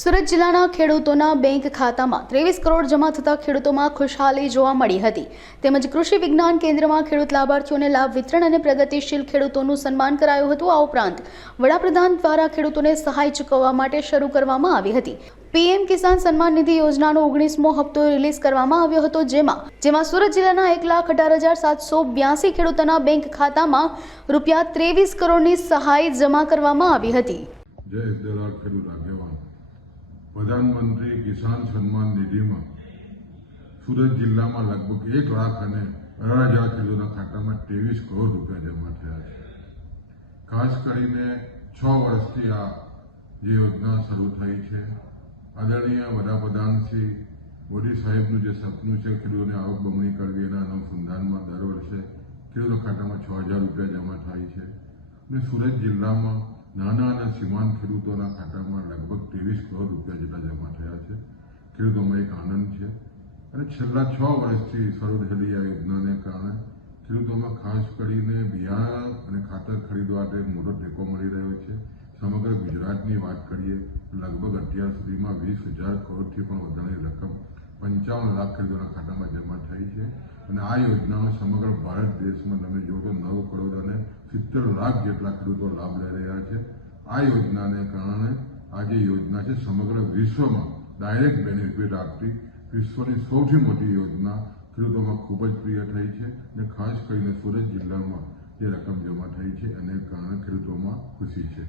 સુરત જિલ્લાના ખેડૂતોના બેંક ખાતામાં 23 કરોડ જમા થતા ખેડૂતોમાં ખુશહાલી જોવા મળી હતી। તેમજ કૃષિ વિજ્ઞાન કેન્દ્રમાં ખેડૂત લાભાર્થીઓને લાભ વિતરણ અને પ્રગતિશીલ ખેડૂતોનું સન્માન કરાયું હતું। આ ઉપરાંત વડાપ્રધાન દ્વારા ખેડૂતોને સહાય ચૂકવવા માટે શરૂ કરવામાં આવી હતી। પીએમ કિસાન સન્માન નિધિ યોજનાનો 19મો હપ્તો રિલીઝ કરવામાં આવ્યો હતો, જેમાં સુરત જિલ્લાના 1,18,782 ખેડૂતોના બેંક ખાતામાં રૂપિયા 23 કરોડની સહાય જમા કરવામાં આવી હતી। प्रधानमंत्री किसान सम्मान निधि में सूरत जिला में लगभग 1,18,000 खेडूतों खाता में 23 करोड़ रुपया जमा थया छे। खास करीने 6 वर्षथी आ योजना शुरू थई छे। आदरणीय वडाप्रधान श्री मोदी साहेबનું જે સપનું છે ખેડૂતોને આવક બમણી કરવી, એના અનુસંધાનમાં દર વર્ષે ખેડૂતો ખાતામાં 6,000 રૂપિયા જમા થાય છે અને સુરત જિલ્લામાં નાના અને સીમાંત ખેડૂતોના ખાતામાં લગભગ 23 કરોડ રૂપિયા જેટલા જમા થયા છે। ખેડૂતોમાં એક આનંદ છે અને છેલ્લા 6 વર્ષથી શરૂ થયેલી આ યોજનાને કારણે ખેડૂતોમાં ખાસ કરીને બિયારણ અને ખાતર ખરીદવા માટે મોટો ટેકો મળી રહ્યો છે। સમગ્ર ગુજરાતની વાત કરીએ લગભગ અત્યાર સુધીમાં 20,000 કરોડથી પણ વધારે રકમ 55 લાખ ખેડૂતોના ખાતામાં જમા થઈ છે અને આ યોજનાનો સમગ્ર ભારત દેશમાં તમે જો તો 9 કરોડ અને 70 લાખ જેટલા ખેડૂતો લાભ લઈ રહ્યા છે। આ યોજનાને કારણે આ જે યોજના છે સમગ્ર વિશ્વમાં ડાયરેક્ટ બેનિફિટ આપતી વિશ્વની સૌથી મોટી યોજના ખેડૂતોમાં ખૂબ જ પ્રિય થઈ છે અને ખાસ કરીને સુરત જિલ્લામાં જે રકમ જમા થઈ છે એને કારણે ખેડૂતોમાં ખુશી છે।